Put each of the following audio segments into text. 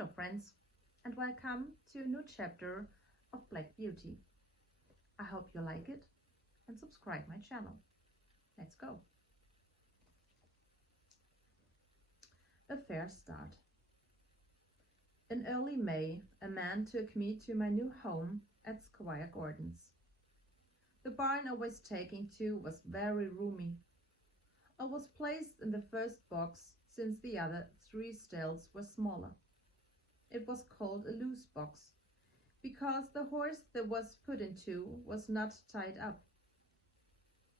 Hello friends, and welcome to a new chapter of Black Beauty. I hope you like it and subscribe my channel. Let's go. A fair start. In early May, a man took me to my new home at Squire Gordon's. The barn I was taking to was very roomy. I was placed in the first box since the other 3 stalls were smaller. It was called a loose box, because the horse that was put into was not tied up.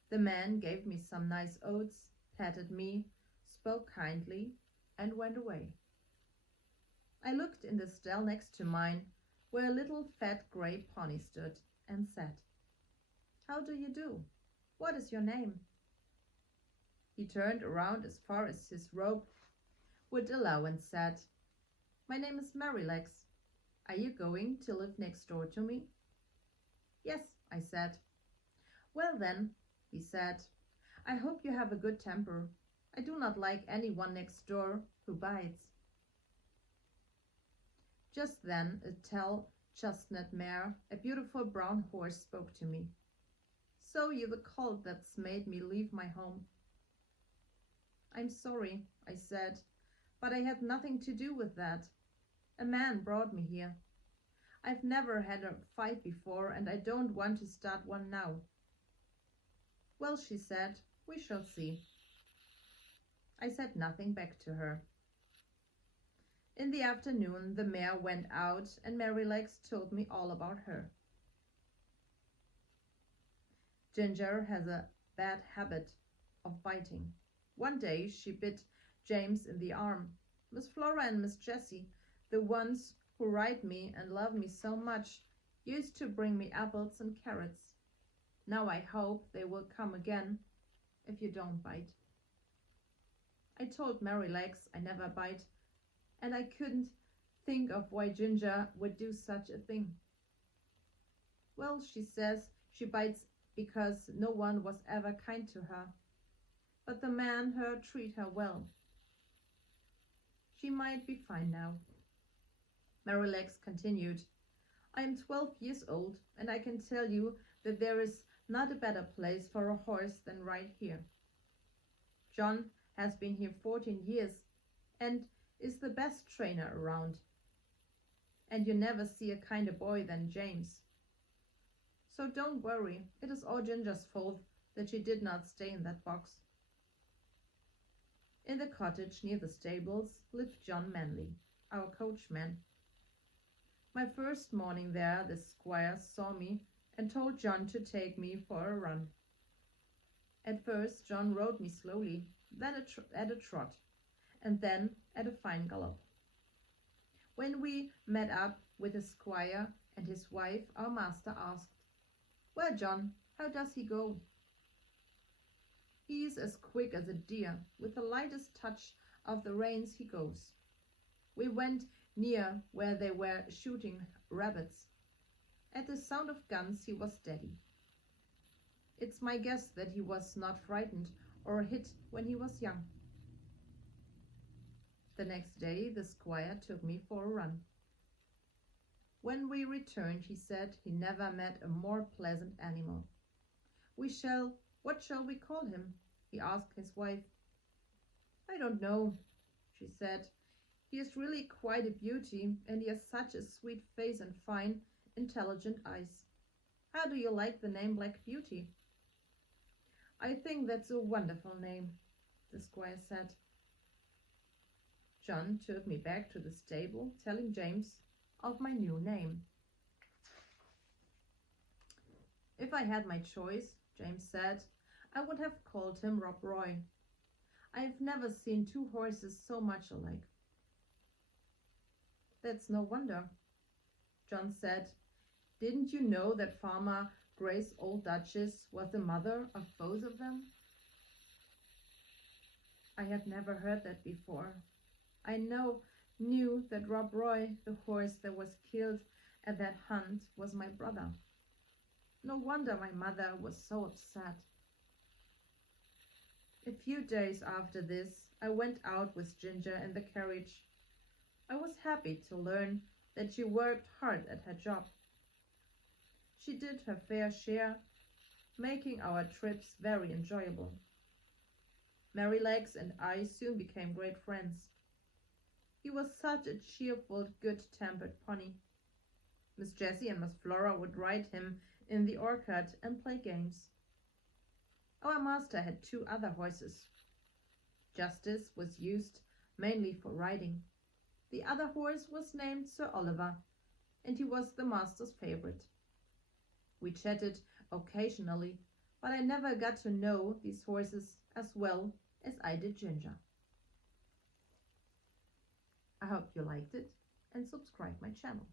The man gave me some nice oats, patted me, spoke kindly, and went away. I looked in the stall next to mine, where a little fat grey pony stood, and said, "How do you do? What is your name?" He turned around as far as his robe would allow and said, "My name is Merrylegs. Are you going to live next door to me?" "Yes," I said. "Well then," he said, "I hope you have a good temper. I do not like anyone next door who bites." Just then a tall chestnut mare, a beautiful brown horse, spoke to me. "So you're the colt that's made me leave my home." "I'm sorry," I said, "but I had nothing to do with that. A man brought me here. I've never had a fight before, and I don't want to start one now." "Well," she said, "we shall see." I said nothing back to her. In the afternoon the mare went out, and Merrylegs told me all about her. Ginger has a bad habit of biting. One day she bit James in the arm. Miss Flora and Miss Jessie, the ones who ride me and love me so much, used to bring me apples and carrots. Now I hope they will come again, if you don't bite. I told Merrylegs I never bite, and I couldn't think of why Ginger would do such a thing. "Well," she says, "she bites because no one was ever kind to her. But the man treat her well. She might be fine now." Merrylegs continued, "I am 12 years old, and I can tell you that there is not a better place for a horse than right here. John has been here 14 years and is the best trainer around. And you never see a kinder boy than James. So don't worry, it is all Ginger's fault that she did not stay in that box." In the cottage near the stables lived John Manley, our coachman. My first morning there, the squire saw me and told John to take me for a run. At first John rode me slowly, then at a trot, and then at a fine gallop. When we met up with the squire and his wife, our master asked, "Well, John, how does he go?" "He is as quick as a deer. With the lightest touch of the reins he goes." We went near where they were shooting rabbits. At the sound of guns he was steady. It's my guess that he was not frightened or hit when he was young. The next day the squire took me for a run. When we returned he said he never met a more pleasant animal. "What shall we call him?" he asked his wife. "I don't know," she said. "He is really quite a beauty, and he has such a sweet face and fine, intelligent eyes. How do you like the name Black Beauty?" "I think that's a wonderful name," the squire said. John took me back to the stable, telling James of my new name. "If I had my choice," James said, "I would have called him Rob Roy. I have never seen 2 horses so much alike." "That's no wonder," John said. "Didn't you know that Farmer Gray's old Duchess was the mother of both of them?" I had never heard that before. I knew that Rob Roy, the horse that was killed at that hunt, was my brother. No wonder my mother was so upset. A few days after this, I went out with Ginger in the carriage. I was happy to learn that she worked hard at her job. She did her fair share, making our trips very enjoyable. Merrylegs and I soon became great friends. He was such a cheerful, good-tempered pony. Miss Jessie and Miss Flora would ride him in the orchard and play games. Our master had 2 other horses. Justice was used mainly for riding. The other horse was named Sir Oliver, and he was the master's favorite. We chatted occasionally, but I never got to know these horses as well as I did Ginger. I hope you liked it and subscribe my channel.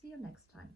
See you next time.